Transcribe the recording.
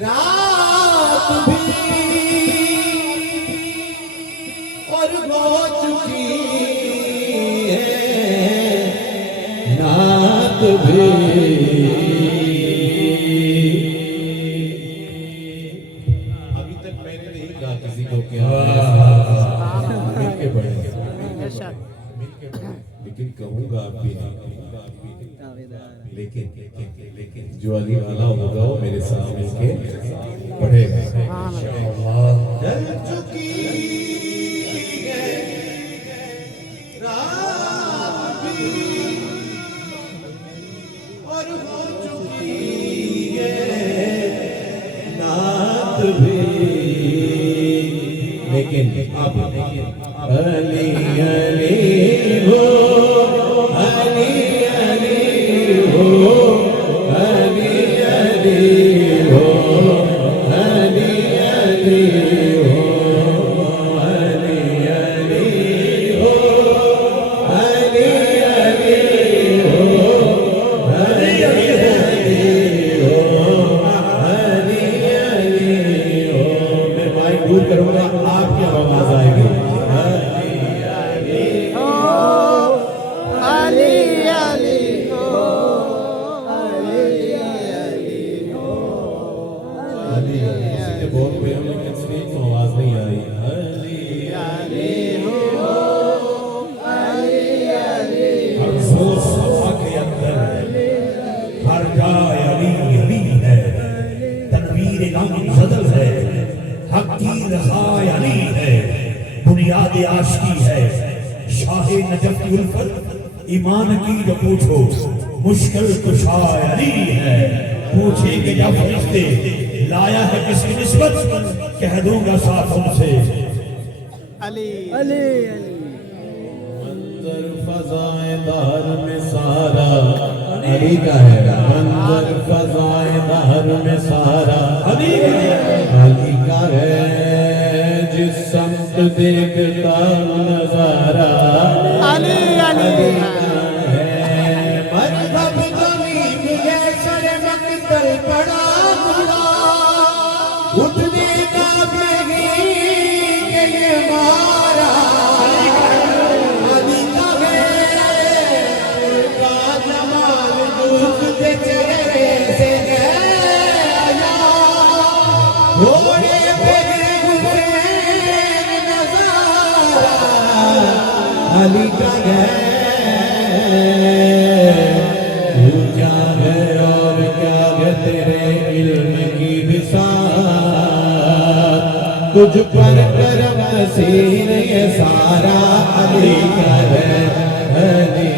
रात भी और हो चुकी है रात भी। अभी तक मैंने नहीं कहा किसी को क्या मिलके पढ़ेंगे, लेकिन कहूंगा आप भी नहीं, लेकिन जो अली वाला होगा वो मेरे साथ मिलके पढ़ेगा। जल चुकी है रात भी और हो चुकी है रात भी, लेकिन आप अली अली हो, अली अली हो, अली अली हो, अली अली हो, अली अली हो, अली अली हो, अली अली हो, अली अली हो। मैं माइक दूर करूंगा, आपकी आवाज आएगी। बहुत प्रेम लेकिन स्टेज में आवाज नहीं आ रही। हर जोर सफा के अंदर हर जाय अली अली है, तनवीर नामी ज़दल है, हक की रज़ाय अली है, बुनियाद आशिकी है, शाह नजफ की उल्फत ईमान की जो पूछो मुश्किल कुशाय अली है। पूछेंगे जब फरिश्ते लाया है किसकी निस्बत, कह दूंगा साथ उनसे अली अली मंजर फज़ाए दहर में सारा अली का है, मंजर फज़ाए दहर में सारा अली का है, जिस समत देखता नजारा अली अली का है। मरहब ज़मीन ये सरे मक़तल पड़ा उठने का नहीं के ये मारा अली का है, का जमाल दूसरे चेहरे से गया, घोड़े पे हुसैन नज़ारा अली का है। तू क्या है और क्या है तेरे इल्म की बिसात, तुझ पर करम नसीर ये सारा अली का है, अली